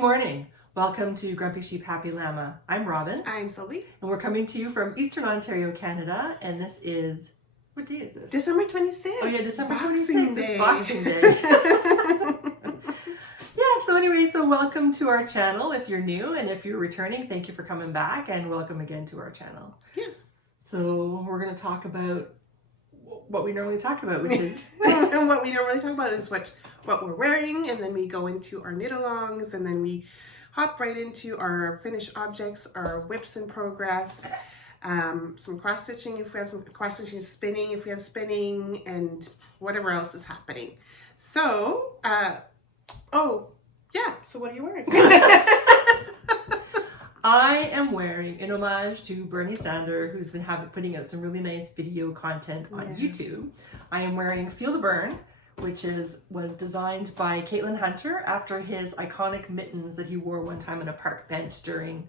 morning. Welcome to Grumpy Sheep, Happy Llama. I'm Robin. I'm Sylvie. And we're coming to you from Eastern Ontario, Canada. And this is, what day is this? December 26th. Oh yeah, December Boxing 26th. Day. It's Boxing Day. So welcome to our channel if you're new, and if you're returning, thank you for coming back, and welcome again to our channel. Yes. So we're going to talk about what we normally talk about, which is... And what we normally talk about is what we're wearing, and then we go into our knit-alongs, and then we hop right into our finished objects, our whips in progress, some cross-stitching if we have some cross-stitching, spinning if we have spinning, and whatever else is happening. So, so what are you wearing? I am wearing, in homage to Bernie Sander, who's been putting out some really nice video content on YouTube. I am wearing Feel the Burn, which was designed by Caitlin Hunter after his iconic mittens that he wore one time on a park bench during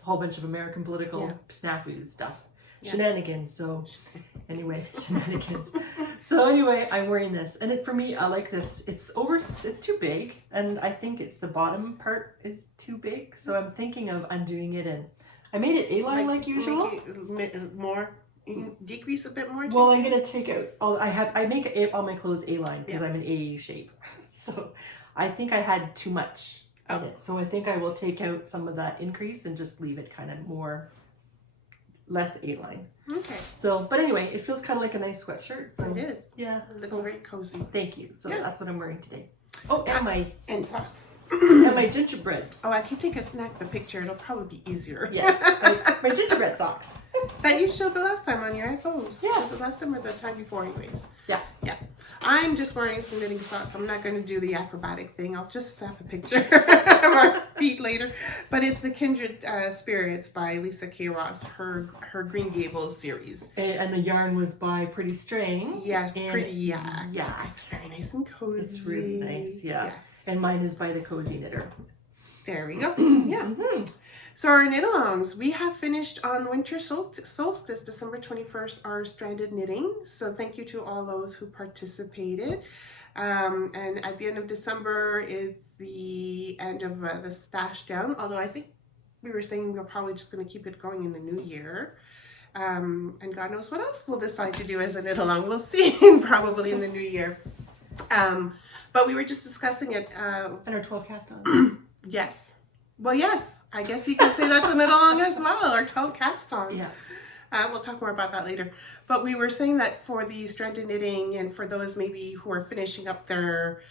a whole bunch of American political snafus stuff. Shenanigans. So anyway, shenanigans. So anyway, I'm wearing this, and for me, I like this. It's too big, and I think it's the bottom part is too big. So I'm thinking of undoing it, and I made it A-line like usual. Make it more. You can decrease a bit more. Well, I'm gonna take out. I make all my clothes A-line because I'm an A shape. So I think I had too much in it. So I think I will take out some of that increase and just leave it kind of less A-line. Okay. So, but anyway, it feels kind of like a nice sweatshirt. So it is. Yeah. It looks very cozy. Thank you. So that's what I'm wearing today. Oh, and socks. And my gingerbread. Oh, I can take a snap picture. It'll probably be easier. Yes. my gingerbread socks. That you showed the last time on your iPhones. Yes. The last time or the time before anyways. Yeah. Yeah. I'm just wearing some knitting socks. I'm not going to do the acrobatic thing. I'll just snap a picture of our feet later. But it's the Kindred Spirits by Lisa K. Ross, her Green Gables series. And the yarn was by Pretty String. Yes, Pretty, Yeah. It's very nice and cozy. It's really nice, yeah. Yes. And mine is by the Cozy Knitter. There we go. Yeah. So our knit-alongs, we have finished on winter solstice, December 21st, our stranded knitting. So thank you to all those who participated. And at the end of December is the end of the stash down, although I think we were saying we're probably just going to keep it going in the new year. And God knows what else we'll decide to do as a knit-along. We'll see probably in the new year. But we were just discussing it. And our 12 cast-ons. Yes. Well, yes. I guess you could say that's a knit-along as well, or 12 cast-ons. Yeah. We'll talk more about that later. But we were saying that for the stranded knitting and for those maybe who are finishing up their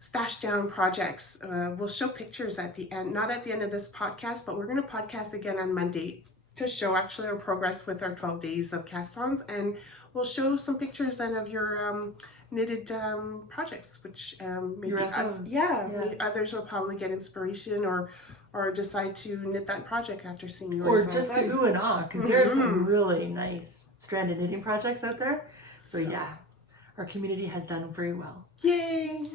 stash down projects, we'll show pictures at the end, not at the end of this podcast, but we're going to podcast again on Monday to show actually our progress with our 12 days of Cast-Ons, and we'll show some pictures then of your knitted projects, which maybe maybe others will probably get inspiration or decide to knit that project after seeing yours. Or just to ooh and ah, because there's some really nice stranded knitting projects out there. So yeah, our community has done very well. Yay!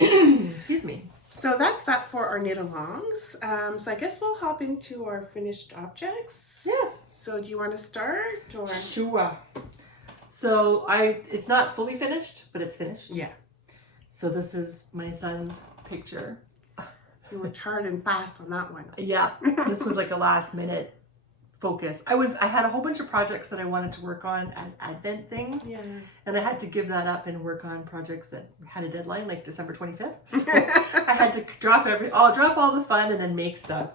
Excuse me. So that's that for our knit-alongs. So I guess we'll hop into our finished objects. Yes. So do you want to start? Or? Sure. So it's not fully finished, but it's finished. Yeah. So this is my son's picture. You worked hard and fast on that one. Yeah. This was like a last minute focus. I had a whole bunch of projects that I wanted to work on as Advent things. Yeah. And I had to give that up and work on projects that had a deadline, like December 25th. So I had to drop all the fun and then make stuff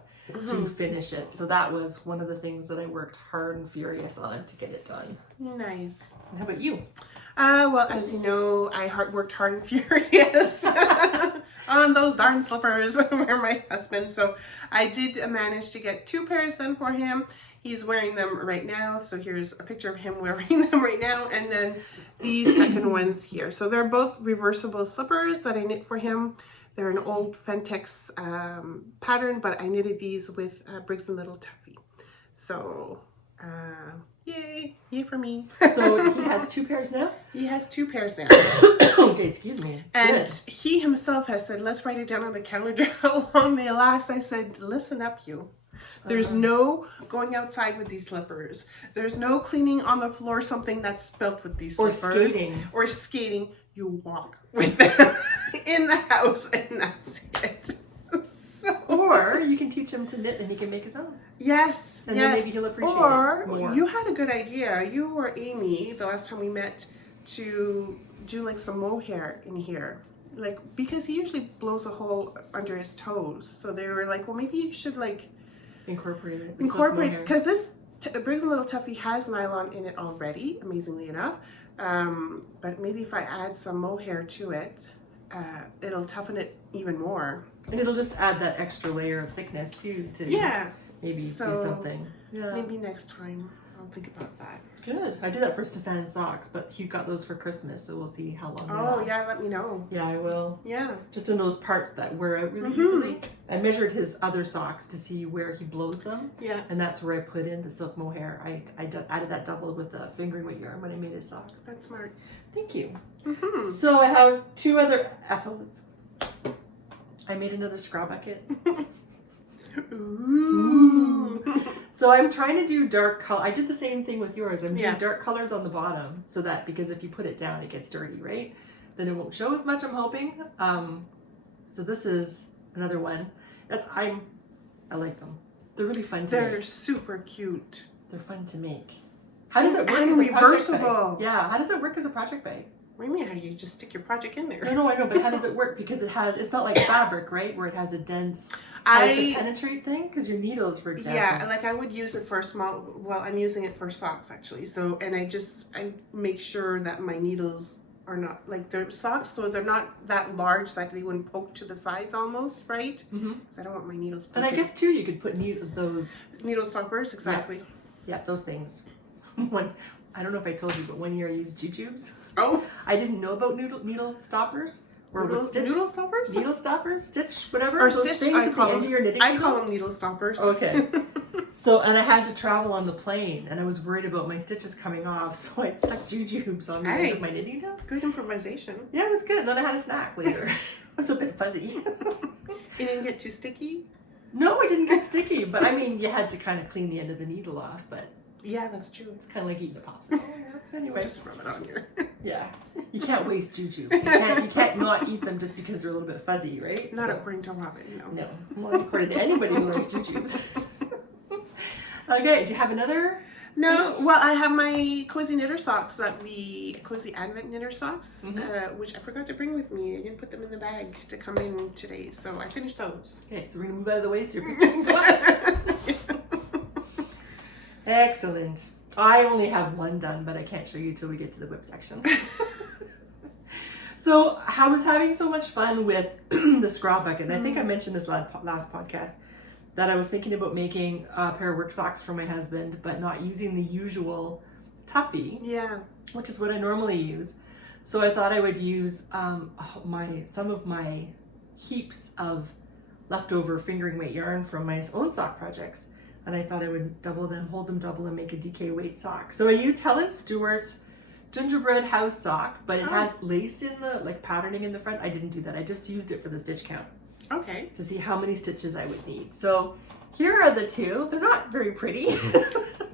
to finish it. So that was one of the things that I worked hard and furious on to get it done. Nice. And how about you? Well, as you know, I worked hard and furious on those darn slippers for my husband. So I did manage to get 2 pairs done for him. He's wearing them right now. So here's a picture of him wearing them right now. And then these second ones here. So they're both reversible slippers that I knit for him. They're an old Fentex pattern, but I knitted these with Briggs & Little Tuffy. So yay for me. So he has 2 pairs now? He has 2 pairs now. Okay, excuse me. And Good. he himself has said, let's write it down on the calendar how long they last. I said, listen up, you. There's no going outside with these slippers. There's no cleaning on the floor something that's spilt with these slippers. Or skating. You walk with them in the house and that's it. Or you can teach him to knit and he can make his own. Yes. And then maybe he'll appreciate it or more. you had a good idea. You or Amy, the last time we met, to do like some mohair in here. Like, because he usually blows a hole under his toes. So they were like, well, maybe you should like incorporate it. Because this Briggs & Little Tuffy has nylon in it already, amazingly enough. But maybe if I add some mohair to it, it'll toughen it even more. And it'll just add that extra layer of thickness too to maybe do something. Yeah. Maybe next time I'll think about that. Good. I did that for Stefan's socks, but he got those for Christmas, so we'll see how long they last. Yeah, let me know. Yeah, I will. Yeah. Just in those parts that wear out really easily. I measured his other socks to see where he blows them. Yeah. And that's where I put in the silk mohair. I added that double with the fingering weight yarn when I made his socks. That's smart. Thank you. Mm-hmm. So I have 2 other FOs. I made another scrap bucket. Ooh. So I'm trying to do dark color. I did the same thing with yours. I'm doing Yeah. dark colors on the bottom so that, because if you put it down, it gets dirty, right? Then it won't show as much, I'm hoping. So this is another one. I like them. They're really fun to make. They're super cute. They're fun to make. How does it work And as a project reversible. bag? Yeah, how does it work as a project bag? What do you mean? How do you just stick your project in there? No, I know, but how does it work? Because it's not like fabric, right? Where it has a dense, to penetrate thing? Because your needles, for example. Yeah, like I would use it for I'm using it for socks actually. So, and I make sure that my needles are not, like they're socks, so they're not that large that they wouldn't poke to the sides almost, right? Mm-hmm. Because I don't want my needles poking. And I guess too, you could put those needle stoppers, exactly. Yeah, those things. I don't know if I told you, but one year I used jujubes. Oh, I didn't know about needle stoppers. Or noodle stoppers? Needle stoppers, stitch, whatever. Or those stitch, things at the end of your knitting I call needles. them needle stoppers. Okay. So, and I had to travel on the plane, and I was worried about my stitches coming off, so I stuck jujubes on the end of my knitting needles. Good improvisation. Yeah, it was good. And then I had a snack later. It was a bit fuzzy. You didn't get too sticky? No, I didn't get sticky, but I mean, you had to kind of clean the end of the needle off, but Yeah, that's true. it's kind of like eating a popsicle. Anyway. Just rub it on your... Yeah. You can't waste jujubes. You can't not eat them just because they're a little bit fuzzy, right? Not according to Robin, no. No. Not according to anybody who likes jujubes. Okay, do you have another? No, well, I have my cozy knitter socks cozy advent knitter socks, which I forgot to bring with me. I didn't put them in the bag to come in today, so I finished those. Okay, so we're gonna move out of the way so your picture can go up. Excellent. I only have one done, but I can't show you till we get to the whip section. So I was having so much fun with the scrap bucket, and I think I mentioned this last podcast, that I was thinking about making a pair of work socks for my husband, but not using the usual Tuffy, which is what I normally use. So I thought I would use some of my heaps of leftover fingering weight yarn from my own sock projects, and I thought I would hold them double and make a DK weight sock. So I used Helen Stewart's gingerbread house sock, but it has lace in the, like, patterning in the front. I didn't do that. I just used it for the stitch count. Okay. To see how many stitches I would need. So here are the 2. They're not very pretty,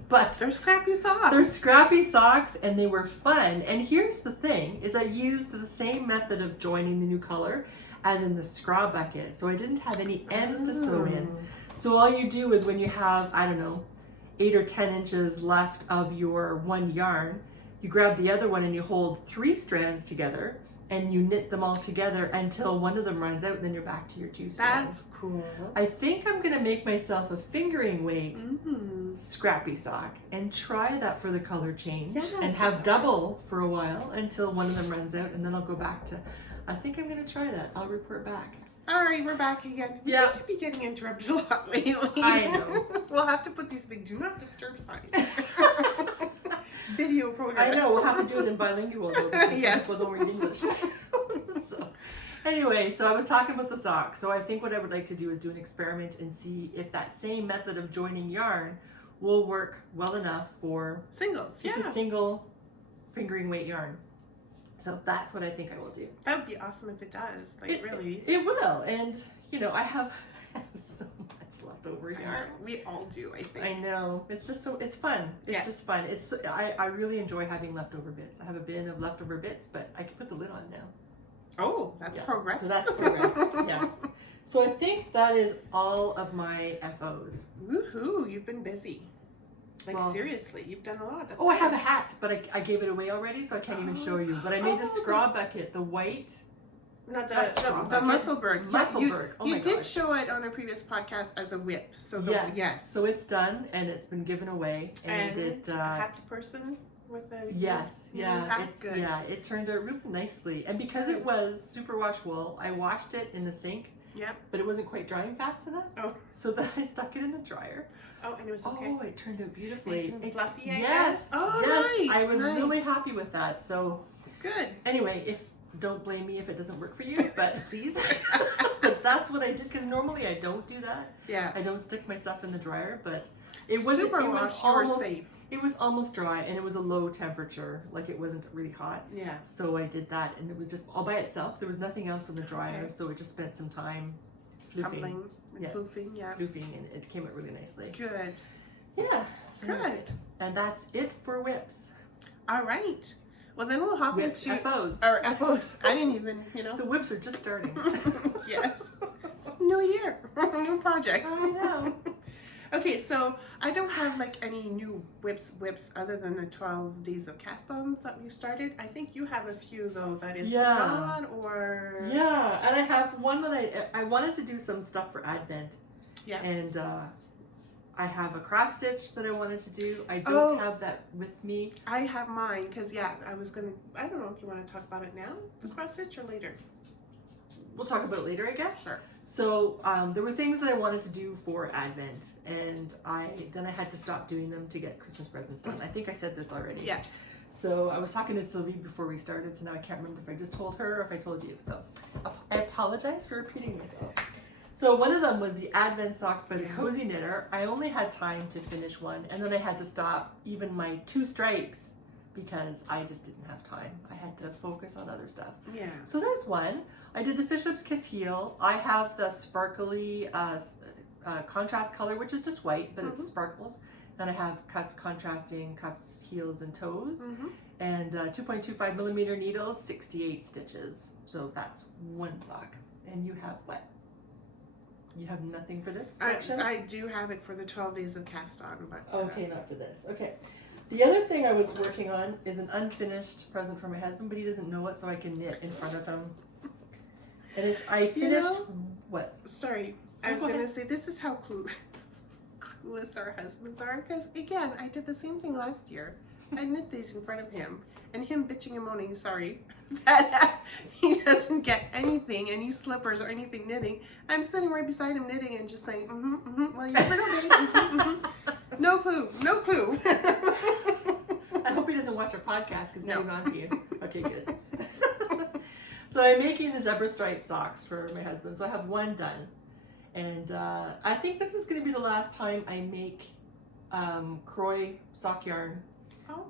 but they're scrappy socks. They're scrappy socks, and they were fun. And here's the thing, is I used the same method of joining the new color as in the scrap bucket. So I didn't have any ends to sew in. So all you do is when you have, I don't know, 8 or 10 inches left of your one yarn, you grab the other one and you hold 3 strands together and you knit them all together until one of them runs out, and then you're back to your 2 strands. That's cool. I think I'm gonna make myself a fingering weight scrappy sock and try that for the color change, and have double for a while until one of them runs out, and then I'll go back to, I think I'm gonna try that. I'll report back. All right, we're back again. We seem to be getting interrupted a lot lately. I know. We'll have to put these big do not disturb signs. Video progress. I know, we'll have to do it in bilingual though, because people don't read English. So, anyway, so I was talking about the socks. So I think what I would like to do is do an experiment and see if that same method of joining yarn will work well enough for singles. Just a single fingering weight yarn. So that's what I think I will do. That would be awesome if it does. Like, really. It will. And, you know, I have so much leftover yarn. We all do, I think. I know. It's just so, it's fun. It's just fun. I really enjoy having leftover bits. I have a bin of leftover bits, but I can put the lid on now. Oh, that's progress. So that's progress, yes. So I think that is all of my FOs. Woohoo! You've been busy. Like Well, seriously, you've done a lot. That's I have a good. hat, but I gave it away already, so I can't even show you. But I made the straw bucket, the white. Not That's the strong. Musselburgh. Musselburgh. You my did gosh. show it on a previous podcast as a whip. So Yes. So it's done and it's been given away, and it. a happy person with a Yes. new Yeah. hat. Good. Yeah. It turned out really nicely, and because it Good. was super wash wool, I washed it in the sink. Yep. But it wasn't quite drying fast enough. Oh. So then I stuck it in the dryer. Oh, and it was okay. Oh, it turned out beautifully. Nice and fluffy, I Yes. guess. Oh, yes. nice, I was nice. really happy with that. So Good. anyway, don't blame me if it doesn't work for you, but please. But that's what I did, because normally I don't do that. Yeah. I don't stick my stuff in the dryer, but it wasn't. Super It was wash, you were almost. safe. It was almost dry, and it was a low temperature. Like it wasn't really hot. Yeah. So I did that, and it was just all by itself. There was nothing else in the dryer, Okay. so it just spent some time floofing, Tumbling and Yeah. floofing. Yeah. and it came out really nicely. Good. Yeah. So that's Good. it. And that's it for whips. All right. Well, then we'll hop Whips, into FOs. our FOs. I didn't even, The whips are just starting. Yes. It's new year. New projects. I know. Okay, so I don't have like any new whips other than the 12 days of Cast-Ons that we started. I think you have a few though that is Yeah. not or Yeah, and I have one that I wanted to do some stuff for Advent. Yeah. And I have a cross stitch that I wanted to do. I don't Oh. have that with me. I have mine because I don't know if you want to talk about it now, the cross stitch, or later. We'll talk about it later, I guess. Sure. So there were things that I wanted to do for Advent, and then I had to stop doing them to get Christmas presents done. I think I said this already. Yeah. So I was talking to Sylvie before we started, so now I can't remember if I just told her or if I told you. So I apologize for repeating myself. So one of them was the Advent socks by the Yes. Cozy Knitter. I only had time to finish one, and then I had to stop even my 2 stripes because I just didn't have time. I had to focus on other stuff. Yeah. So there's one. I did the Bishop's Kiss heel. I have the sparkly contrast color, which is just white, but it sparkles. And I have contrasting cuffs, heels, and toes. Mm-hmm. And 2.25 millimeter needles, 68 stitches. So that's one sock. And you have what? You have nothing for this section? I do have it for the 12 days of Cast-On, but Okay, not for this. Okay. The other thing I was working on is an unfinished present for my husband, but he doesn't know it, so I can knit in front of him. And I finished what? Sorry, I was gonna say this is how clueless our husbands are. Because again, I did the same thing last year. I knit these in front of him, and him bitching and moaning, sorry, that he doesn't get anything, any slippers or anything knitting. I'm sitting right beside him knitting and just saying, well, you never know, babe. No clue, no clue. I hope he doesn't watch our podcast because now No. he's on to you. Okay, good. So I'm making the zebra stripe socks for my husband. So I have one done. And I think this is going to be the last time I make Croy sock yarn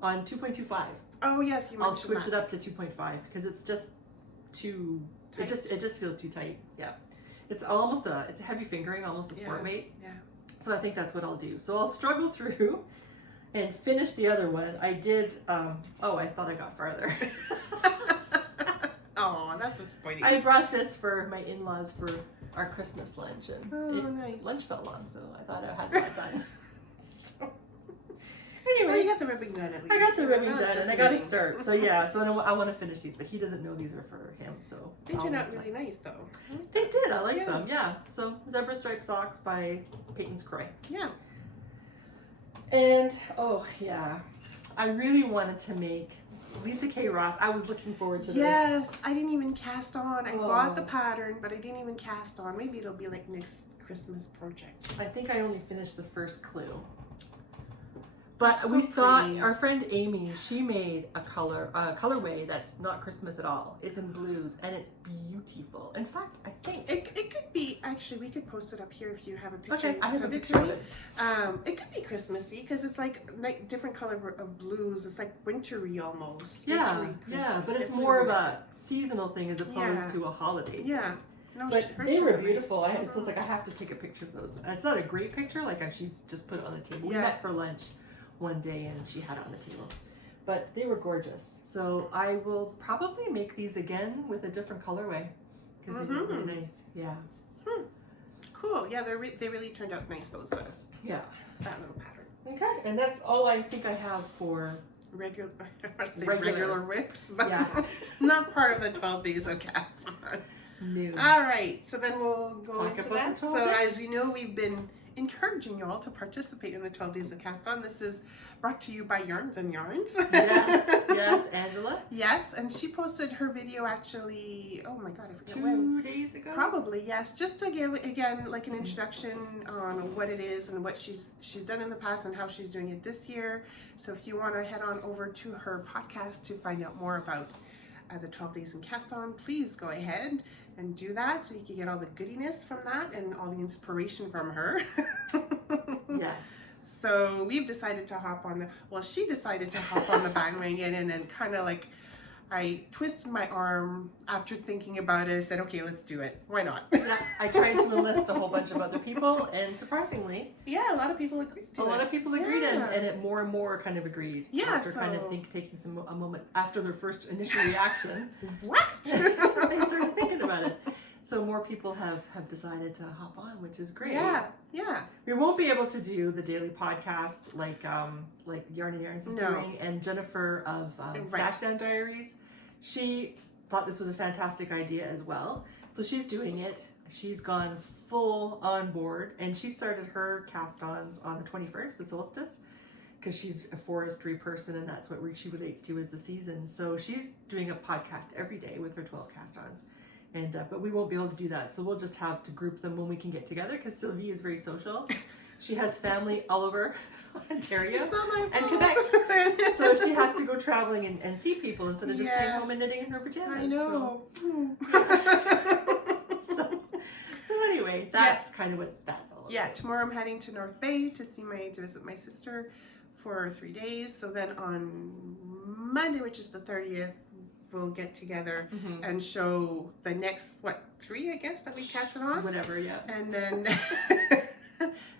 on 2.25. Oh yes, you mentioned I'll switch that. it up to 2.5 because it's just too Tight. it just feels too tight. Yeah. It's almost it's a heavy fingering, almost a sport weight. Yeah. So I think that's what I'll do. So I'll struggle through and finish the other one. I did I thought I got farther. Oh, that's disappointing. I brought this for my in-laws for our Christmas lunch, and nice. lunch felt long, so I thought I had that done. So Well, anyway, you got the ribbing done at least. I got the ribbing Now it's done, just and I got to knitting. start. So yeah, so I want to finish these, but he doesn't know these are for him. So They I'll turned out just really nice though. They did. I like Yeah. them. Yeah. So zebra stripe socks by Peyton's Croy. Yeah. And I really wanted to make Lisa K. Ross. I was looking forward to this. Yes, I didn't even cast on. I bought the Oh. pattern, but I didn't even cast on. Maybe it'll be like next Christmas project. I think I only finished the first clue. But So we saw pretty. our friend Amy, she made a colorway that's not Christmas at all. It's in blues and it's beautiful. In fact, I think It could be, actually, we could post it up here if you have a picture. okay, I have a Send it picture to of me. it. It could be Christmassy because it's like different color of blues. It's like wintry almost. Yeah, Wintry yeah, Christmas. but it's really more of nice. a seasonal thing as opposed Yeah. to a holiday. Yeah. No, But hers they were nice. beautiful. I was like, I have to take a picture of those. And it's not a great picture, like she's just put it on the table. We Yeah. met for lunch one day and she had it on the table. But they were gorgeous. So I will probably make these again with a different colorway because they look really nice. Yeah. cool. Yeah, they really turned out nice, those, Yeah. that little pattern. Okay. And that's all I think I have for Regular whips, but Yeah. not part of the 12 days of Cast-On. new. All right, so then we'll go Talk into about that. the 12 So days. as you know, we've been encouraging you all to participate in the 12 days of Cast-On. This is brought to you by Yarns and Yarns. Yes, Angela. Yes, and she posted her video actually, oh my god, I forget 2 when. days ago? Probably, yes, just to give, again, like an introduction on what it is and what she's done in the past and how she's doing it this year. So if you want to head on over to her podcast to find out more about the 12 days in Cast-On, please go ahead and do that so you can get all the goodiness from that and all the inspiration from her. Yes. So we've decided to hop on she decided to hop on the bandwagon, and then kind of like I twisted my arm after thinking about it. I said, okay, let's do it. Why not? Yeah, I tried to enlist a whole bunch of other people, and surprisingly, Yeah, a lot of people agreed to it. a lot of people agreed, Yeah. and it more and more kind of agreed. Yeah, After kind of so- taking a moment after their first initial reaction, What? they started thinking about it. So more people have decided to hop on, which is great. Yeah, yeah. We won't be able to do the daily podcast like Yarn and Yarns is No. doing, and Jennifer of Right. Stash Down Diaries, she thought this was a fantastic idea as well. So she's doing it. She's gone full on board, and she started her Cast-Ons on the 21st, the solstice, because she's a forestry person, and that's what she relates to is the season. So she's doing a podcast every day with her 12 Cast-Ons. And, but we won't be able to do that, so we'll just have to group them when we can get together, because Sylvie is very social. She has family all over Ontario It's not my and fault. Quebec, so she has to go traveling and see people instead of just staying home and Yes. knitting in her pajamas. I know. So anyway, that's kind of what that's all about. Yeah, tomorrow I'm heading to North Bay to visit my sister for 3 days. So then on Monday, which is the 30th, we'll get together Mhm. and show the next 3, I guess, that we cast it on. Whatever, yeah. And then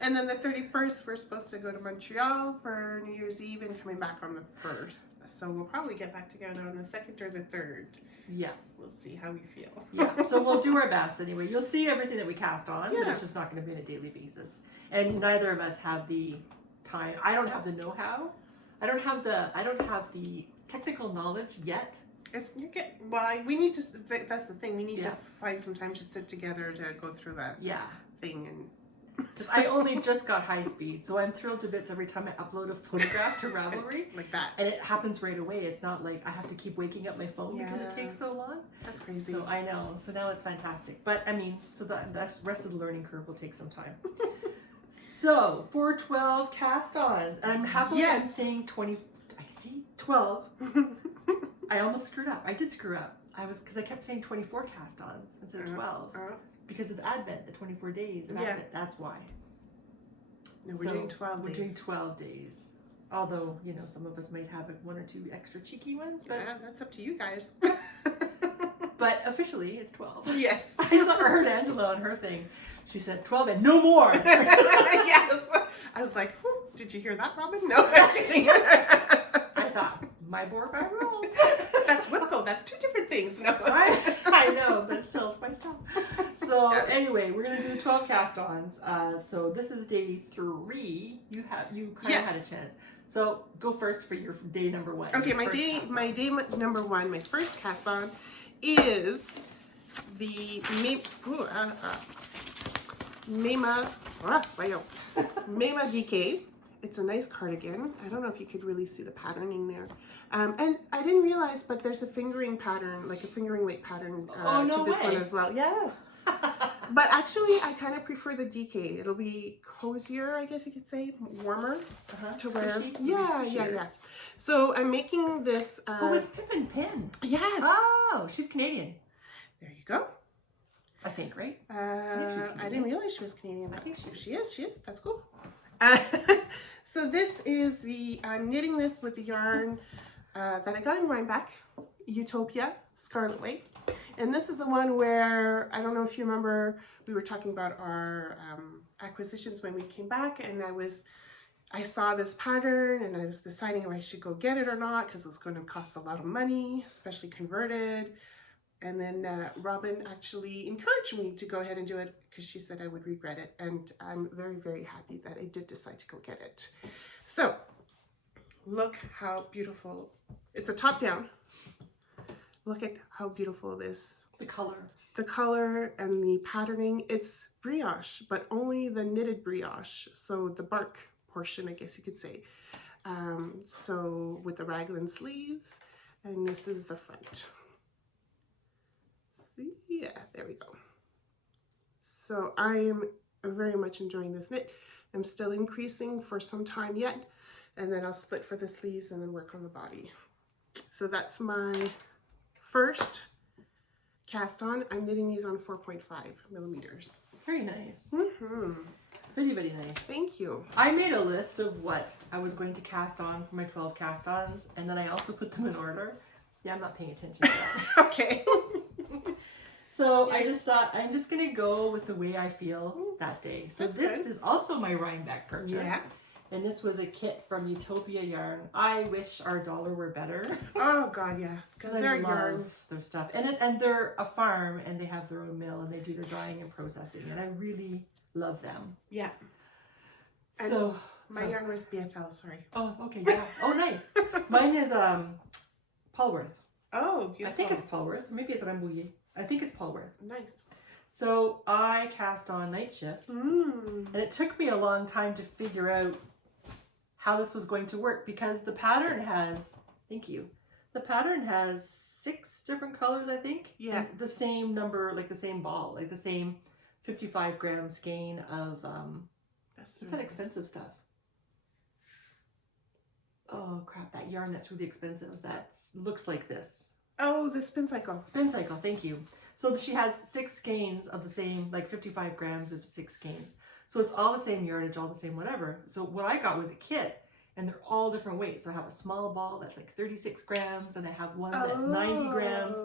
and then the 31st we're supposed to go to Montreal for New Year's Eve and coming back on the 1st. So we'll probably get back together on the 2nd or the 3rd. Yeah, We'll see how we feel. yeah. So we'll do our best anyway. You'll see everything that we cast on, but Yeah. it's just not going to be on a daily basis. And neither of us have the time. I don't have the know-how. I don't have the technical knowledge yet. We need to. That's the thing. We need Yeah. to find some time to sit together to go through that Yeah. thing and. 'Cause I only just got high speed, so I'm thrilled to bits every time I upload a photograph to Ravelry. Like that. And it happens right away. It's not like I have to keep waking up my phone because it Yeah. takes so long. That's crazy. So I know. So now it's fantastic. But I mean, so the rest of the learning curve will take some time. So for 12 Cast-Ons, and I'm happily Yes. I'm saying 20. I see 12. I almost screwed up. I did screw up. Because I kept saying 24 Cast-Ons instead of 12 because of Advent, the 24 days of Yeah. Advent. That's why. No, we're So doing 12 We're days. doing 12 days. Although, some of us might have 1 or 2 extra cheeky ones, but Yeah, that's up to you guys. but officially it's 12. Yes. I heard Angela on her thing. She said 12 and no more. Yes. I was like, "Whew, did you hear that, Robin? No, I'm kidding. I thought, my board, my rules. That's WIPGO. That's 2 different things. No. I know, but still, it's my stuff. So Yes. anyway, we're gonna do 12 Cast-Ons. So this is day 3. You kind of Yes. had a chance. So go first for your day number 1. Okay, your my first day Cast-On. number 1, my first Cast-On is the Mema DK. It's a nice cardigan. I don't know if you could really see the patterning there. And I didn't realize, but there's a fingering pattern, like a fingering weight pattern no to this way. one as well. Yeah. But actually, I kind of prefer the DK. It'll be cozier, I guess you could say, warmer to wear. Squishy, Yeah. So I'm making this. Oh, it's Pippin Pin. Yes. Oh, she's Canadian. There you go. I think, right? she's I Canadian. didn't realize she was Canadian. I think She is. That's cool. So this is I'm knitting this with the yarn that I got in Rhinebeck, Utopia Scarlet Way. And this is the one where, I don't know if you remember, we were talking about our acquisitions when we came back, and I saw this pattern and I was deciding if I should go get it or not because it was going to cost a lot of money, especially converted. And then Robin actually encouraged me to go ahead and do it because she said I would regret it. And I'm very, very happy that I did decide to go get it. So look how beautiful. It's a top down. Look at how beautiful this. The color. The color and the patterning. It's brioche, but only the knitted brioche. So the bark portion, I guess you could say. So with the raglan sleeves, and this is the front. See? Yeah, there we go. So I am very much enjoying this knit. I'm still increasing for some time yet, and then I'll split for the sleeves and then work on the body. So that's my first cast on. I'm knitting these on 4.5 millimeters. Very nice. Mm-hmm. Very, very nice. Thank you. I made a list of what I was going to cast on for my 12 cast-ons, and then I also put them in order. Yeah, I'm not paying attention to that. Okay. So I just thought, I'm just going to go with the way I feel that day. So That's this good. is also my Rhinebeck purchase. Yeah. And this was a kit from Utopia Yarn. I wish our dollar were better. Oh God, yeah. Because they're yarn. Their stuff. And they're a farm, and they have their own mill, and they do their drying and processing. And I really love them. Yeah. And So my yarn was BFL, sorry. Oh, okay, yeah. Oh, nice. Mine is Polworth. Oh, beautiful. I think it's Polworth. Maybe it's Rambouillet. I think it's Polworth. Nice. So I cast on Night Shift, and it took me a long time to figure out how this was going to work, because the pattern has, thank you, the pattern has 6 different colors, I think. Yeah. And the same number, like the same ball, like the same 55 gram skein of, That's what's that expensive stuff? Oh crap, that yarn that's really expensive, that looks like this. Oh, the spin cycle. Spin cycle, thank you. So she has 6 skeins of the same, like 55 grams of 6 skeins. So it's all the same yardage, all the same whatever. So what I got was a kit, and they're all different weights. So I have a small ball that's like 36 grams, and I have one that's 90 grams,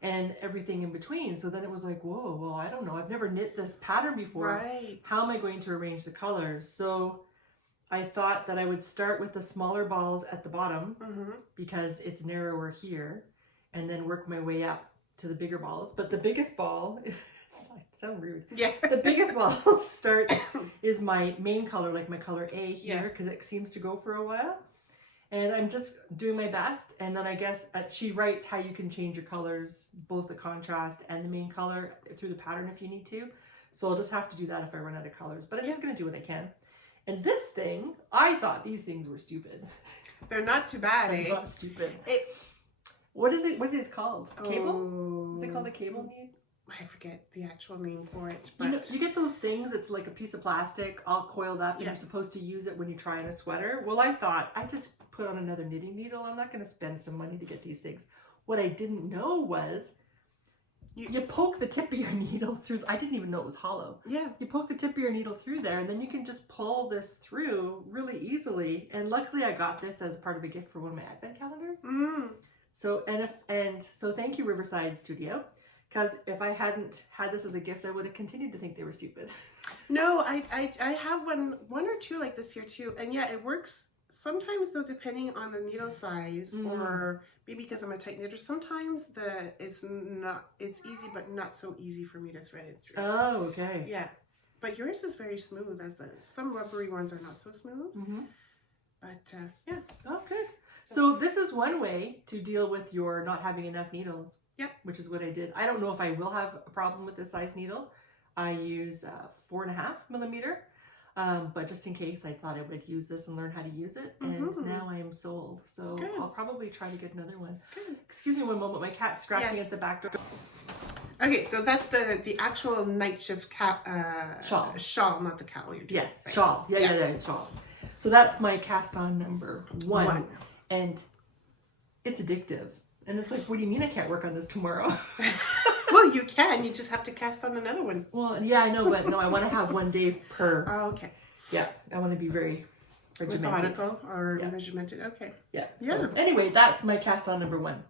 and everything in between. So then it was like, whoa, well, I don't know. I've never knit this pattern before. Right. How am I going to arrange the colors? So I thought that I would start with the smaller balls at the bottom, because it's narrower here, and then work my way up to the bigger balls. But the biggest ball, I sound rude. Yeah. The biggest ball start is my main color, like my color A here, because it seems to go for a while. And I'm just doing my best. And then I guess she writes how you can change your colors, both the contrast and the main color through the pattern if you need to. So I'll just have to do that if I run out of colors. But I'm just going to do what I can. And this thing, I thought these things were stupid. They're not too bad, They're eh? not stupid. What is it? What is it called? Cable? Oh, Is it called a cable knit? I forget the actual name for it, You, but you get those things, it's like a piece of plastic all coiled up, and you're supposed to use it when you try on a sweater. Well, I thought, I just put on another knitting needle. I'm not going to spend some money to get these things. What I didn't know was you poke the tip of your needle through. I didn't even know it was hollow. yeah. You poke the tip of your needle through there, and then you can just pull this through really easily. And luckily I got this as part of a gift for one of my advent calendars. So, so thank you, Riverside Studio. Because if I hadn't had this as a gift, I would have continued to think they were stupid. No, I have one or two like this here too, and yeah, it works sometimes though, depending on the needle size, or maybe because I'm a tight knitter. Sometimes it's easy, but not so easy for me to thread it through. Oh, okay. Yeah, but yours is very smooth. Some rubbery ones are not so smooth. But yeah. Oh, good. So this is one way to deal with your not having enough needles. Yep. Which is what I did. I don't know if I will have a problem with this size needle. I use 4.5 millimeter, but just in case, I thought I would use this and learn how to use it. And now I am sold. So good. I'll probably try to get another one. Good. Excuse me one moment. My cat's scratching at the back door. Okay, so that's the actual night shift Shawl. Shawl, not the cowl. Yes, shawl. Yeah, it's shawl. So that's my cast on number one. And it's addictive. And it's like, what do you mean I can't work on this tomorrow? Well, you can. You just have to cast on another one. Well, yeah, I know, but no, I want to have one day per. Oh, okay. Yeah, I want to be very regimented. Methodical or regimented. Okay. Yeah. So, anyway, that's my cast on number one.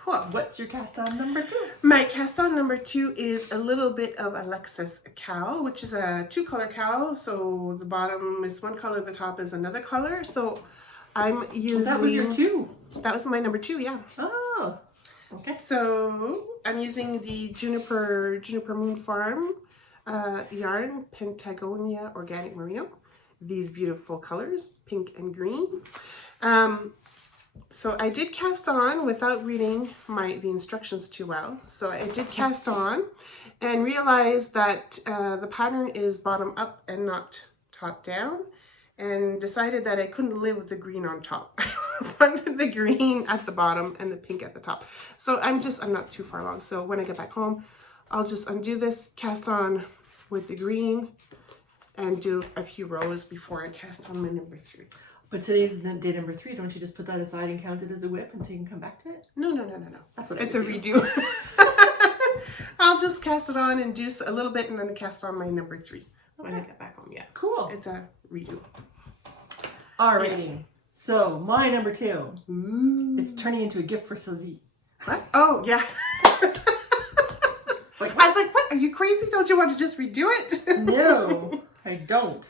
Cool. What's your cast on number two? My cast on number two is a little bit of Alexis cowl, which is a 2-color cowl. So the bottom is one color, the top is another color. So I'm using. That was your two. That was my number 2, yeah. Oh. Okay. So I'm using the Juniper Moon Farm yarn, Pentagonia Organic Merino. These beautiful colors, pink and green. So I did cast on without reading the instructions too well. So I did cast on and realized that the pattern is bottom up and not top down, and decided that I couldn't live with the green on top. I wanted the green at the bottom and the pink at the top. So I'm not too far along. So when I get back home, I'll just undo this, cast on with the green, and do a few rows before I cast on my number 3. But today's day number 3. Don't you just put that aside and count it as a whip until you can come back to it? No. That's what it's a redo. I'll just cast it on and do a little bit, and then cast on my number 3 when I get back home. Yeah, cool. It's a redo. Alrighty. Yeah. So my number 2. Ooh. It's turning into a gift for Sylvie. What? Oh yeah. I was like, what? Are you crazy? Don't you want to just redo it? No, I don't.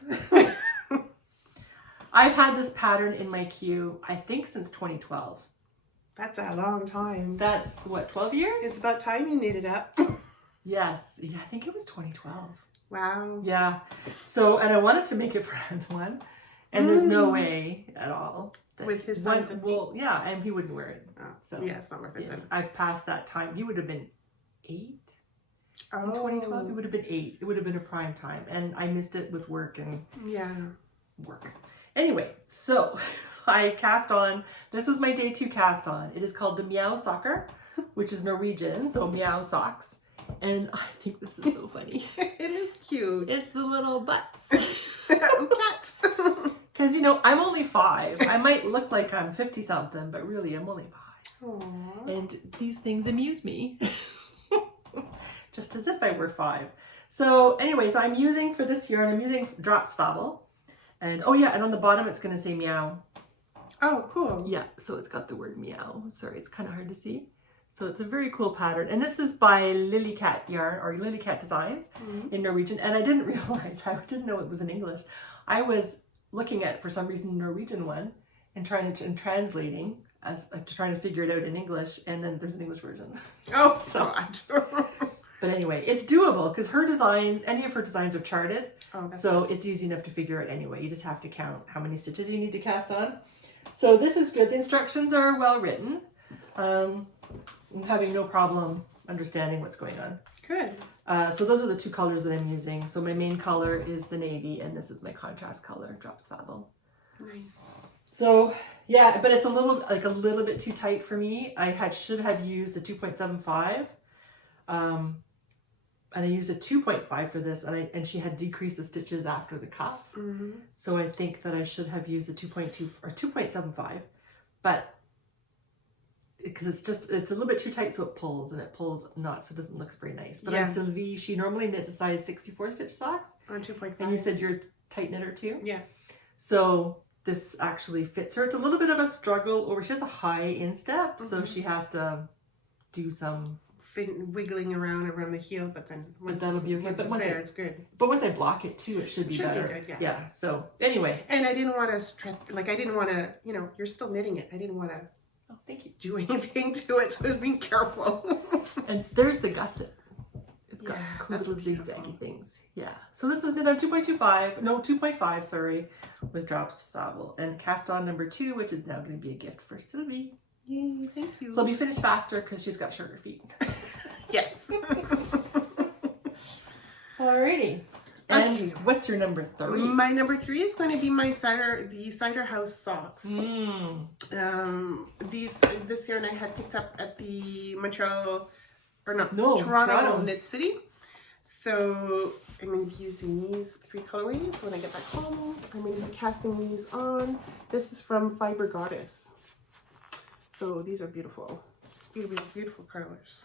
I've had this pattern in my queue, I think, since 2012. That's a long time. That's what, 12 years? It's about time you knit it up. Yes. Yeah, I think it was 2012. Wow. Yeah. So, and I wanted to make it for Antoine, and there's no way at all. With his size of feet. Yeah, and he wouldn't wear it. Oh, So yeah, it's not worth it then. I've passed that time. He would have been 8 Oh. in 2012. He would have been 8. It would have been a prime time, and I missed it with work and Yeah. work. Anyway, so I cast on. This was my day 2 cast on. It is called the Meow Socker, which is Norwegian, so meow socks. And I think this is so funny. It is cute. It's the little butts. Oh, cats. Because, I'm only 5. I might look like I'm 50 something, but really I'm only 5. Aww. And these things amuse me. Just as if I were 5. So anyways, I'm using for this yarn, I'm using Drops Fable. And oh yeah, and on the bottom it's going to say meow. Oh, cool. Yeah, so it's got the word meow. Sorry, it's kind of hard to see. So it's a very cool pattern. And this is by Lilycat Yarn, or Lilycat Designs in Norwegian. And I didn't realize, I didn't know it was in English. I was looking at, for some reason, the Norwegian one and translating, trying to figure it out in English. And then there's an English version. Oh, So God. But anyway, it's doable because her designs, any of her designs are charted. Oh, that's So it's easy enough to figure out anyway. You just have to count how many stitches you need to cast on. So this is good. The instructions are well written. I'm having no problem understanding what's going on. good. So those are the 2 colors that I'm using. So my main color is the navy, and this is my contrast color, Drops Fable. Nice. So yeah, but it's a little bit too tight for me. I should have used a 2.75. And I used a 2.5 for this, and she had decreased the stitches after the cuff. Mm-hmm. So I think that I should have used a 2.2 or 2.75, but because it's a little bit too tight, so it pulls not, so it doesn't look very nice. But Yeah. on Sylvie, she normally knits a size 64 stitch socks, On 2.5. and you said you're a tight knitter too. Yeah. So this actually fits her. It's a little bit of a struggle, or she has a high instep, so she has to do some wiggling around the heel, but then once that'll be okay. But once it's good. But once I block it too, it should be better. Be good, Yeah. So anyway. And I didn't want to stretch, I didn't want to, you're still knitting it. I didn't want to Oh, thank you. do anything to it, so I was being careful. And there's the gusset. It's got Yeah, cool that's little beautiful. zigzaggy things. Yeah. So this is knit on 2.5, sorry, with Drops Fable. And cast on number 2, which is now going to be a gift for Sylvie. Yay, thank you. So I'll be finished faster because she's got sugar feet. Yes. Alrighty. And Okay. what's your number 3? My number 3 is going to be the Cider House socks. This yarn I had picked up at the Toronto Knit City. So I'm going to be using these 3 colorways when I get back home. I'm going to be casting these on. This is from Fibre Goddess. So these are beautiful, beautiful, beautiful colors.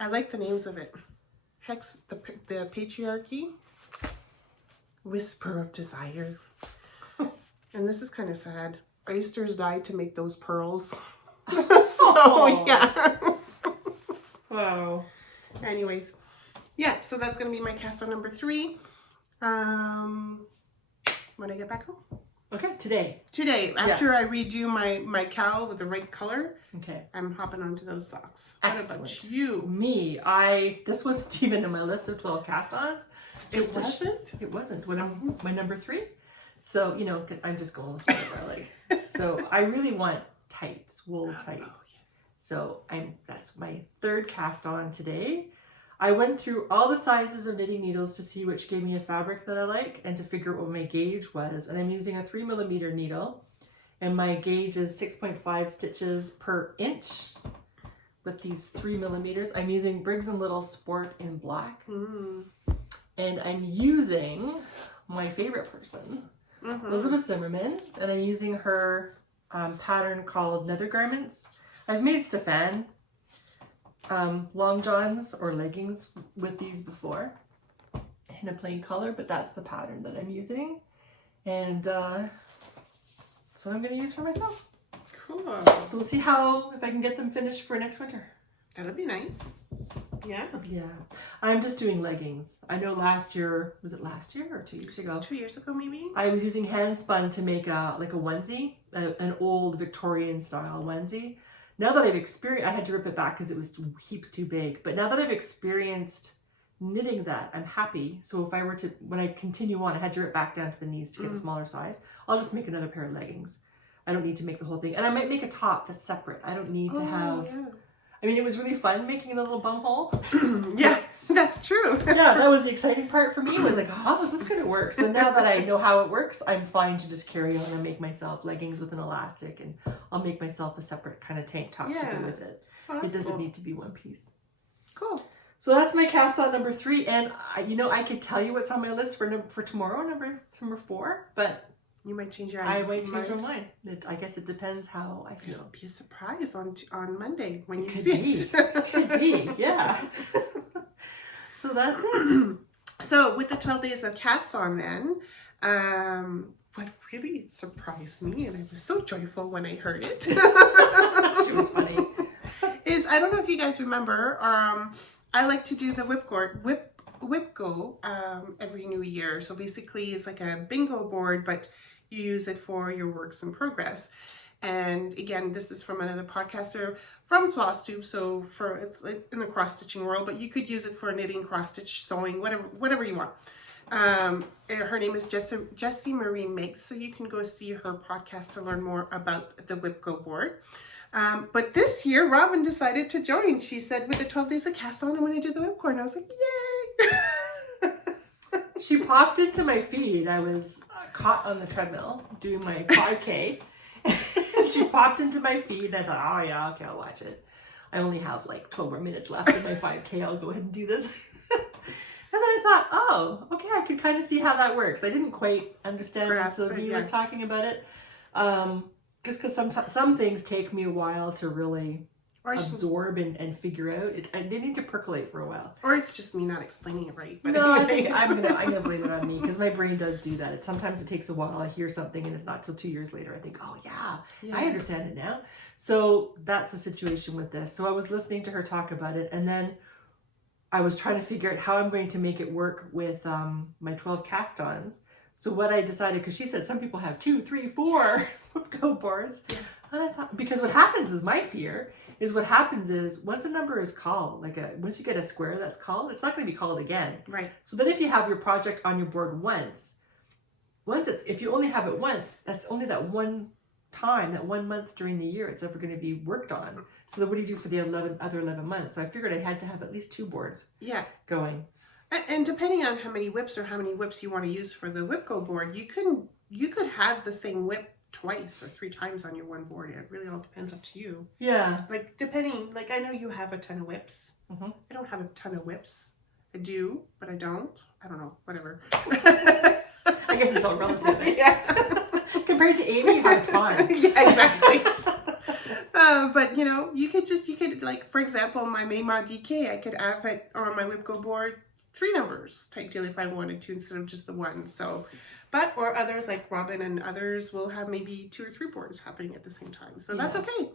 I like the names of it. Hex, the Patriarchy, Whisper of Desire. And this is kind of sad. Oysters died to make those pearls. So yeah. Wow. Anyways, yeah, so that's going to be my cast on number 3 when I get back home. Okay, today. Today, after I redo my cowl with the right color, Okay. I'm hopping onto those socks. Excellent. What about you? Me, this wasn't even in my list of 12 cast-ons. It wasn't? It wasn't. My number 3. So, you know, I'm just going with whatever I like. So I really want tights, wool tights. Oh, yes. So that's my 3rd cast-on today. I went through all the sizes of knitting needles to see which gave me a fabric that I like and to figure out what my gauge was. And I'm using a 3mm needle, and my gauge is 6.5 stitches per inch with these 3mm. I'm using Briggs & Little Sport in black. And I'm using my favorite person, Elizabeth Zimmerman, and I'm using her pattern called Nether Garments. I've made Stefan long johns or leggings with these before in a plain color, but that's the pattern that I'm using, and so I'm going to use for myself. Cool. So we'll see if I can get them finished for next winter. That'll be nice. Yeah. Yeah. I'm just doing leggings. I know last year, was it last year or 2 years ago? 2 years ago, maybe? I was using hand spun to make a onesie, an old Victorian style onesie. Now that I've experienced, I had to rip it back because it was heaps too big. But now that I've experienced knitting that, I'm happy. So if I were to, when I continue on, I had to rip back down to the knees to get a smaller size. I'll just make another pair of leggings. I don't need to make the whole thing. And I might make a top that's separate. I don't need to have, yeah. I mean, it was really fun making the little bum hole. Yeah, that's true. Yeah, that was the exciting part for me. It was like, how is this going to work? So now that I know how it works, I'm fine to just carry on and make myself leggings with an elastic, and I'll make myself a separate kind of tank top to go with it. Oh, It doesn't need to be one piece. Cool. So that's my cast-on number 3, and I could tell you what's on my list for tomorrow, number 4, but you might change your I might change my mind. I guess it depends how I feel. It'll be a surprise on Monday when you Could see be. it. Could be, yeah. So that's it. So with the 12 days of Cast-On then, what really surprised me, and I was so joyful when I heard it. She was funny. Is, I don't know if you guys remember, I like to do the WIPGO every new year. So basically it's like a bingo board, but you use it for your works in progress. And again, this is from another podcaster from FlossTube, so it's like in the cross-stitching world, but you could use it for knitting, cross-stitch, sewing, whatever you want. Her name is Jessie Marie Mix, so you can go see her podcast to learn more about the WIPGO board. But this year, Robin decided to join. She said, with the 12 days of Cast-On, I'm going to do the WIPGO, and I was like, yay! She popped into my feed. I was caught on the treadmill doing my 5K. She popped into my feed, and I thought, oh yeah, okay, I'll watch it. I only have like 12 more minutes left in my 5K. I'll go ahead and do this. And then I thought, oh, okay, I could kind of see how that works. I didn't quite understand when Sylvie was talking about it. Just because some things take me a while to really absorb and figure out. They need to percolate for a while. Or it's just me not explaining it right. But no, I think I'm gonna blame it on me, because my brain does do that. Sometimes it takes a while. I hear something and it's not till 2 years later I think, oh yeah, I understand it now. So that's the situation with this. So I was listening to her talk about it, and then I was trying to figure out how I'm going to make it work with my 12 cast-ons. So what I decided, because she said some people have 2, 3, 4 go boards. Yeah. And I thought, because what happens is, my fear is, what happens is once a number is called, once you get a square that's called, it's not going to be called again. Right. So then if you have your project on your board once if you only have it once, that's only that one time, that 1 month during the year it's ever going to be worked on. So then what do you do for the other 11 months? So I figured I had to have at least 2 boards going. And depending on how many whips you want to use for the WIPGO board, you could have the same whip twice or 3 times on your one board. It really all depends up to you. Yeah. Depending, I know you have a ton of whips. Mm-hmm. I don't have a ton of whips. I do, but I don't. I don't know, whatever. I guess it's all relative. Yeah. Compared to Amy, you have a ton. Yeah, exactly. But you could for example, my Mayma DK, I could have it on my WIPGO board 3 numbers type deal if I wanted to, instead of just the 1. So, or others like Robin and others will have maybe 2 or 3 boards happening at the same time. So that's okay.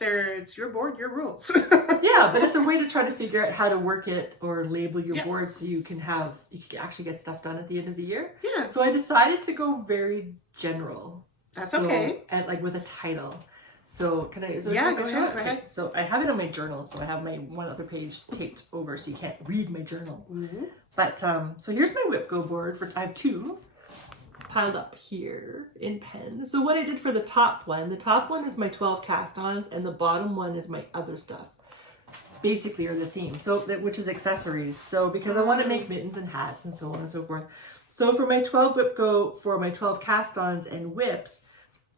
it's your board, your rules. Yeah, but it's a way to try to figure out how to work it or label your Yeah. board so you can actually get stuff done at the end of the year. Yeah. So I decided to go very general. That's okay. And like with a title. So can I? Is it Yeah, okay go to show ahead, it? go Okay, ahead. So I have it on my journal. So I have my one other page taped over so you can't read my journal. Mm-hmm. But so here's my WIPGO board. I have two piled up here in pen. So what I did for the top one is my 12 cast-ons and the bottom one is my other stuff. Basically are the theme. So which is accessories. So because I want to make mittens and hats and so on and so forth. So for my 12 WIPGO, for my 12 cast-ons and whips,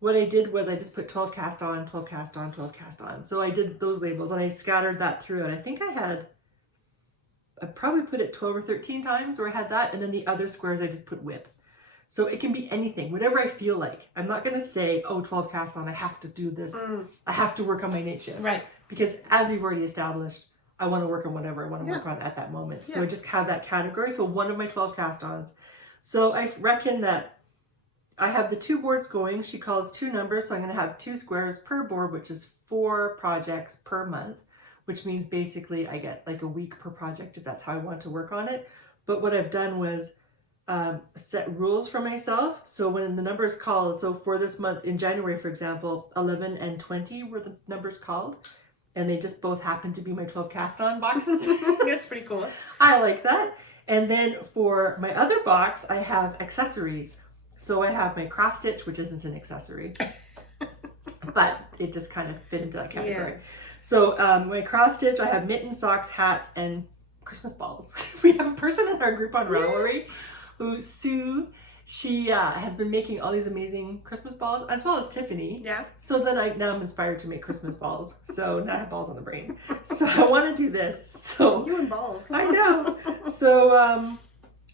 what I did was I just put 12 cast on, 12 cast on, 12 cast on. So I did those labels and I scattered that through. And I think I probably put it 12 or 13 times where I had that. And then the other squares, I just put whip. So it can be anything, whatever I feel like. I'm not going to say, oh, 12 cast on, I have to do this. I have to work on my knit shift. Right. Because as we've already established, I want to work on whatever I want to work on at that moment. So I just have that category. So one of my 12 cast-ons. So I reckon that I have the two boards going. She calls two numbers. So I'm going to have 2 squares per board, which is 4 projects per month, which means basically I get like a week per project if that's how I want to work on it. But what I've done was set rules for myself. So when the number is called, so for this month in January, for example, 11 and 20 were the numbers called. And they just both happen to be my 12 cast-on boxes. That's pretty cool. I like that. And then for my other box, I have accessories. So I have my cross stitch, which isn't an accessory, but it just kind of fit into that category. Yeah. So my cross stitch, I have mittens, socks, hats, and Christmas balls. We have a person in our group on Ravelry who's Sue. She has been making all these amazing Christmas balls, as well as Tiffany. Yeah. So then now I'm inspired to make Christmas balls. So now I have balls on the brain. So I want to do this. So You and balls. I know. So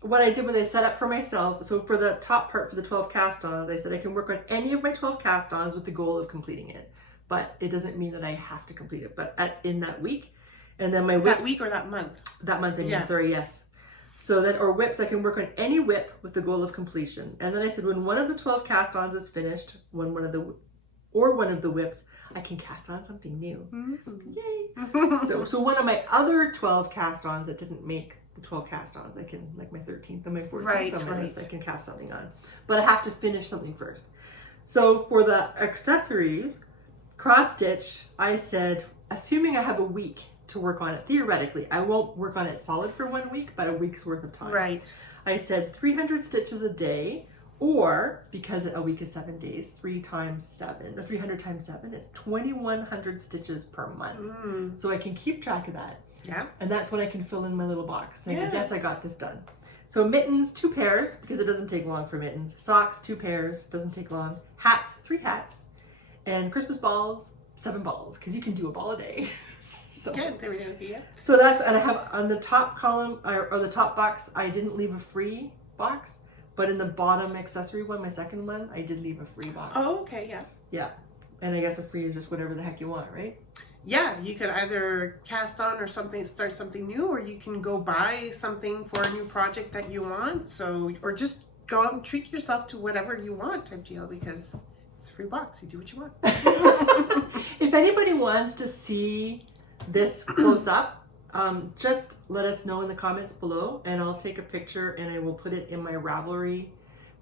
what I did was I set up for myself. So for the top part, for the 12 cast-ons, I said I can work on any of my 12 cast-ons with the goal of completing it. But it doesn't mean that I have to complete it. But in that week, and then my whips. That week or that month? That month, I mean, sorry, yes. So then, or whips, I can work on any whip with the goal of completion. And then I said, when one of the 12 cast-ons is finished, when one of the whips, I can cast on something new. Mm-hmm. Yay! So one of my other 12 cast-ons that didn't make the 12 cast-ons, I can, like my 13th and my 14th on my list, I can cast something on. But I have to finish something first. So for the accessories, cross stitch, I said, assuming I have a week to work on it, theoretically, I won't work on it solid for 1 week, but a week's worth of time. Right. I said 300 stitches a day, or because a week is 7 days, 3 times 7, or 300 times 7, it's 2,100 stitches per month. So I can keep track of that. Yeah. And that's when I can fill in my little box saying, yes, I got this done. So mittens, 2 pairs, because it doesn't take long for mittens. Socks, 2 pairs, doesn't take long. Hats, 3 hats. And Christmas balls, 7 balls, because you can do a ball a day. So, Yeah, there we go. Yeah. so that's, and I have on the top column, or the top box, I didn't leave a free box, but in the bottom accessory one, my second one, I did leave a free box. Oh, okay, yeah. Yeah. And I guess a free is just whatever the heck you want, right? Yeah, you could either cast on or start something new, or you can go buy something for a new project that you want. So, or just go out and treat yourself to whatever you want type deal, because it's a free box. You do what you want. If anybody wants to see this close up, just let us know in the comments below, and I'll take a picture and I will put it in my Ravelry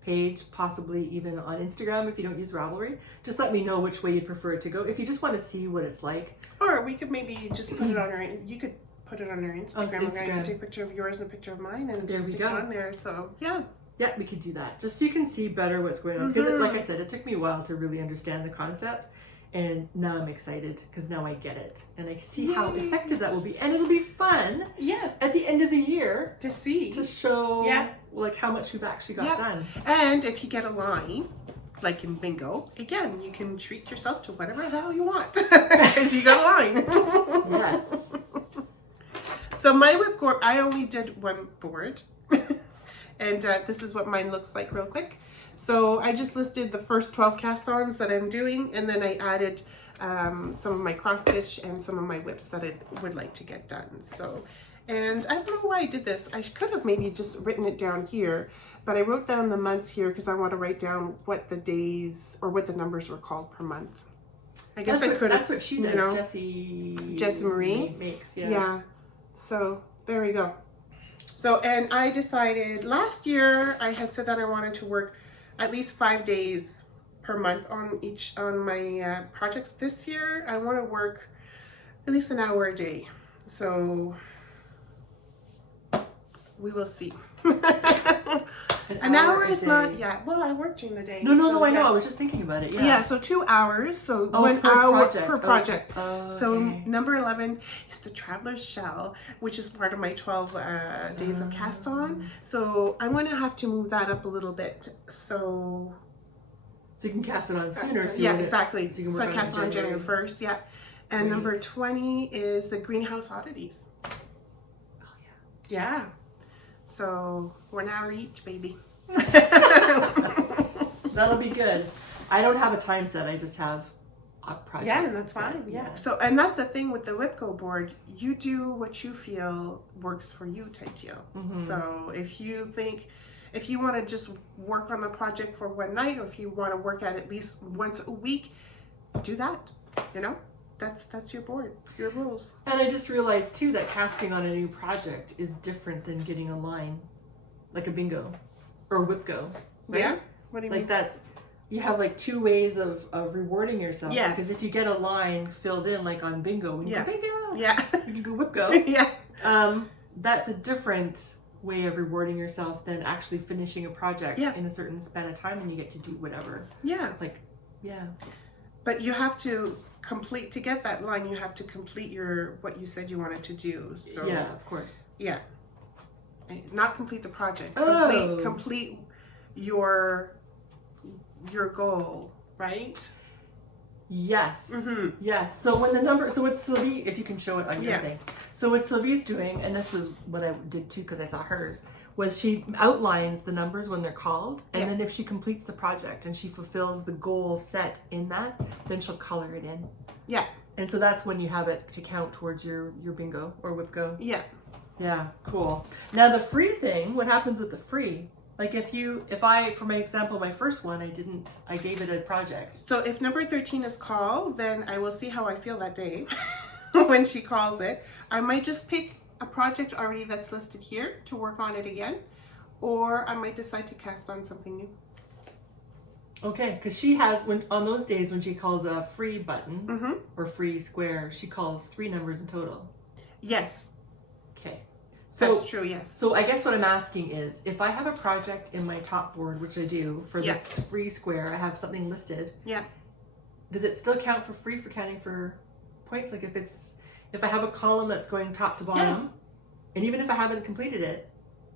page, possibly even on Instagram if you don't use Ravelry. Just let me know which way you'd prefer it to go. If you just want to see what it's like. Or we could maybe just put it on our, you could put it on our Instagram. We're going Instagram. to take a picture of yours and a picture of mine and There just we stick go. it on there. So, yeah. Yeah, we could do that. Just so you can see better what's going on. Because like I said, it took me a while to really understand the concept. And now I'm excited because now I get it. And I see how effective that will be. And it'll be fun Yes. at the end of the year To see. to show like how much we've actually got done. And if you get a line, like in bingo, again, you can treat yourself to whatever the hell you want. Because you got a line. Yes. So my whipcord, I only did one board. And this is what mine looks like real quick. So I just listed the first 12 cast-ons that I'm doing, and then I added some of my cross stitch and some of my whips that I would like to get done. So, and I don't know why I did this. I could have maybe just written it down here, but I wrote down the months here because I want to write down what the days or what the numbers were called per month. I guess I could have. That's what she does. You know, Jessie Marie makes. Yeah. So there we go. So, and I decided last year I had said that I wanted to work at least 5 days per month on my projects. This year I want to work at least an hour a day. So we will see. An hour is not, well, I work during the day. No, I know. I was just thinking about it. Yeah, so 2 hours. So 1 hour per project. Okay. Oh, so okay. number 11 is the Traveler's Shell, which is part of my 12 days of Cast-On. So I'm going to have to move that up a little bit. So you can cast it on sooner. So yeah, exactly. So you can so work I cast on January 1st. Yeah. And Great. number 20 is the Greenhouse Oddities. Oh yeah. Yeah. So 1 hour each, baby. That'll be good. I don't have a time set. I just have a project. Yeah, that's fine. Yeah. So, and that's the thing with the WIPGO board. You do what you feel works for you, type deal. So if you think, if you want to just work on the project for one night, or if you want to work at least once a week, do that. You know, that's your board, your rules. And I just realized too that casting on a new project is different than getting a line, like a bingo or WIPGO. Right? Yeah. What do you mean? Like that's, you have like 2 ways of rewarding yourself. Yes. Because if you get a line filled in like on bingo, when you go bingo, yeah, you can go WIPGO. yeah. That's a different way of rewarding yourself than actually finishing a project in a certain span of time, and you get to do whatever. Yeah. Like, yeah. But you have to complete, to get that line, you have to complete what you said you wanted to do. So yeah, of course. Yeah. Not complete the project. Oh. Complete your goal, right? Yes. Yes. So when the number, so what Sylvie, if you can show it on your thing. So what Sylvie's doing, and this is what I did too because I saw hers, was she outlines the numbers when they're called, and then if she completes the project and she fulfills the goal set in that, then she'll color it in. Yeah. And so that's when you have it to count towards your bingo or WIPGO. Yeah. Yeah, cool. Now the free thing, what happens with the free? Like if I, for my example, my first one, I gave it a project. So if number 13 is called, then I will see how I feel that day when she calls it. I might just pick a project already that's listed here to work on it again, or I might decide to cast on something new. Okay, because she has, on those days when she calls a free button or free square, she calls 3 numbers in total. Yes. Okay. So, that's true, yes. So I guess what I'm asking is, if I have a project in my top board, which I do, for the free square, I have something listed. Yeah. Does it still count for free for counting for points? Like if I have a column that's going top to bottom, and even if I haven't completed it,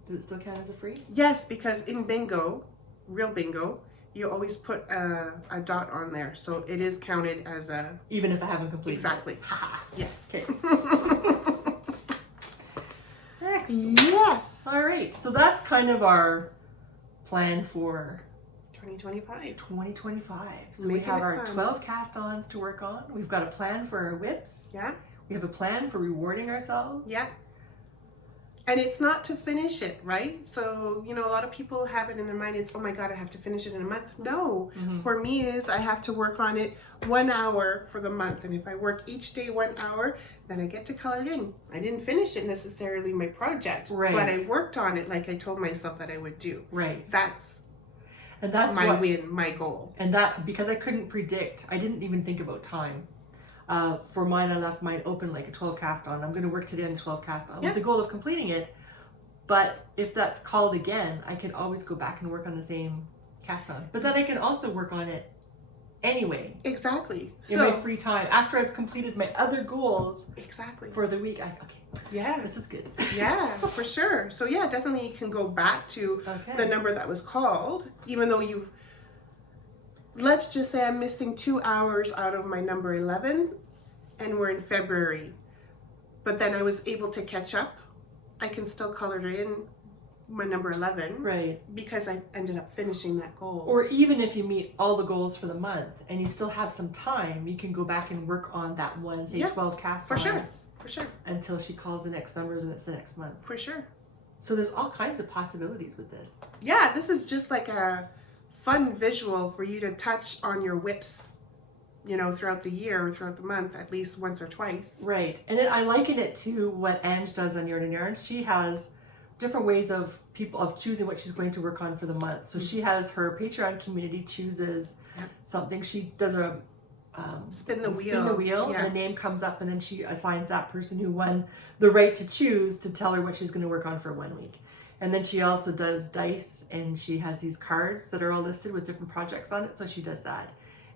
does it still count as a free? Yes, because in bingo, real bingo, you always put a dot on there. So it is counted as a... Even if I haven't completed Exactly. it. Yes. Okay. Yes. All right. So that's kind of our plan for 2025. 2025. So we have our 12 cast-ons to work on. We've got a plan for our whips. Yeah. We have a plan for rewarding ourselves. Yeah. And it's not to finish it, right? So, you know, a lot of people have it in their mind, it's, oh my God, I have to finish it in a month. No, for me is I have to work on it 1 hour for the month. And if I work each day 1 hour, then I get to color it in. I didn't finish it necessarily, my project, but I worked on it like I told myself that I would do. Right. That's my win, my goal. And that, because I couldn't predict, I didn't even think about time. For mine, I left mine open like a 12 cast-on. I'm going to work today on a 12 cast-on with the goal of completing it. But if that's called again, I can always go back and work on the same cast-on. But then I can also work on it anyway. Exactly. In my free time, after I've completed my other goals. Exactly. For the week. Okay. Yeah. This is good. Yeah, for sure. So yeah, definitely you can go back to the number that was called, even though you've, let's just say I'm missing 2 hours out of my number 11 and we're in February, but then I was able to catch up. I can still color it in my number 11. Right. Because I ended up finishing that goal. Or even if you meet all the goals for the month and you still have some time, you can go back and work on that one, say 12 cast-on. For sure. For sure. Until she calls the next numbers and it's the next month. For sure. So there's all kinds of possibilities with this. Yeah, this is just like a fun visual for you to touch on your whips you know, throughout the year or throughout the month, at least once or twice. Right. And I liken it to what Ange does on Yarn and Yarn. She has different ways of choosing what she's going to work on for the month. So she has her Patreon community chooses something. She does a spin the wheel, and a name comes up, and then she assigns that person who won the right to choose to tell her what she's going to work on for 1 week. And then she also does dice, and she has these cards that are all listed with different projects on it. So she does that.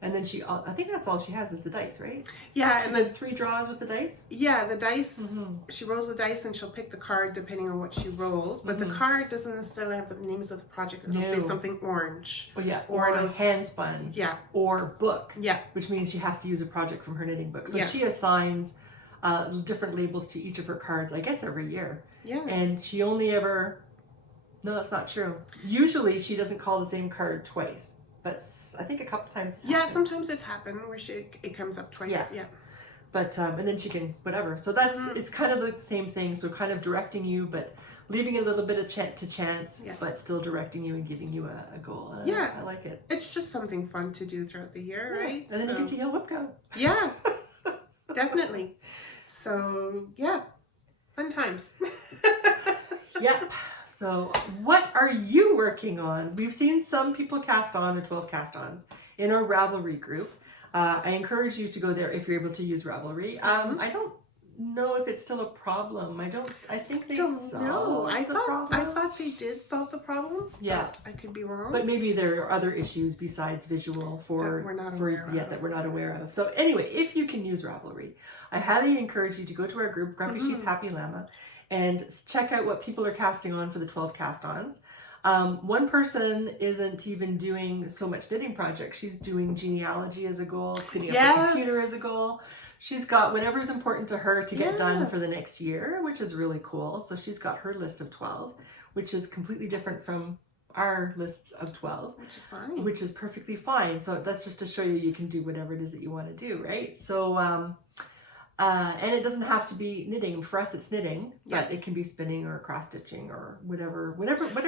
And then I think that's all she has is the dice, right? Yeah, and there's 3 draws with the dice. Yeah, the dice. She rolls the dice and she'll pick the card depending on what she rolled. But the card doesn't necessarily have the names of the project. It'll say something orange. Oh yeah, or hand spun. Yeah, or book. Yeah, which means she has to use a project from her knitting book. So she assigns different labels to each of her cards, I guess, every year. Yeah, and she only ever. No, that's not true. Usually, she doesn't call the same card twice. But I think a couple times. Yeah, sometimes it's happened where it comes up twice. Yeah. But and then she can whatever. So that's it's kind of the same thing. So kind of directing you, but leaving a little bit of chance, but still directing you and giving you a goal. I like it. It's just something fun to do throughout the year, right? And then you get to yell WIPGO. Yeah, definitely. So yeah, fun times. Yep. So what are you working on? We've seen some people cast on their 12 Cast-Ons in our Ravelry group. I encourage you to go there if you're able to use Ravelry. I don't know if it's still a problem. I think they solved the problem. I thought they did solve the problem. Yeah. I could be wrong. But maybe there are other issues besides visual that we're not aware of. So anyway, if you can use Ravelry, I highly encourage you to go to our group, Grumpy Sheep, Happy Llama, and check out what people are casting on for the 12 Cast-Ons. One person isn't even doing so much knitting projects. She's doing genealogy as a goal, cleaning up the computer as a goal. She's got whatever's important to her to get done for the next year, which is really cool. So she's got her list of 12, which is completely different from our lists of 12. Which is fine. Which is perfectly fine. So that's just to show you can do whatever it is that you want to do, right? So, and it doesn't have to be knitting. For us, it's knitting, but it can be spinning or cross stitching or whatever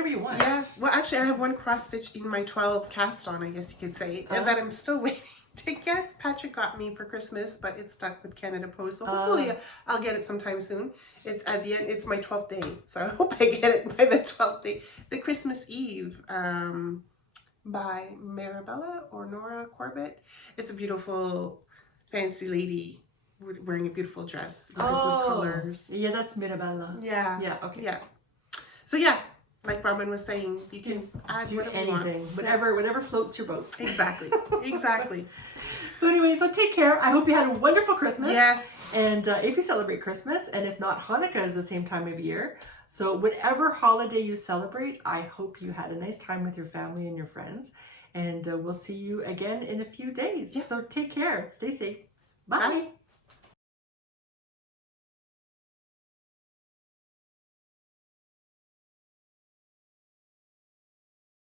you want. Yeah. Well, actually, I have one cross stitch in my 12 Cast-On, I guess you could say, that I'm still waiting to get. Patrick got me for Christmas, but it's stuck with Canada Post, so hopefully I'll get it sometime soon. It's at the end. It's my 12th day, so I hope I get it by the 12th day. The Christmas Eve by Marabella or Nora Corbett. It's a beautiful, fancy lady wearing a beautiful dress, Christmas colors. Yeah, that's Mirabella. Yeah. Yeah, okay. Yeah. So yeah, like Robin was saying, you can add do anything, whatever floats your boat. Exactly. Exactly. So anyway, so take care. I hope you had a wonderful Christmas. Yes. And if you celebrate Christmas, and if not, Hanukkah is the same time of year. So whatever holiday you celebrate, I hope you had a nice time with your family and your friends. And we'll see you again in a few days. Yeah. So take care. Stay safe. Bye. Bye.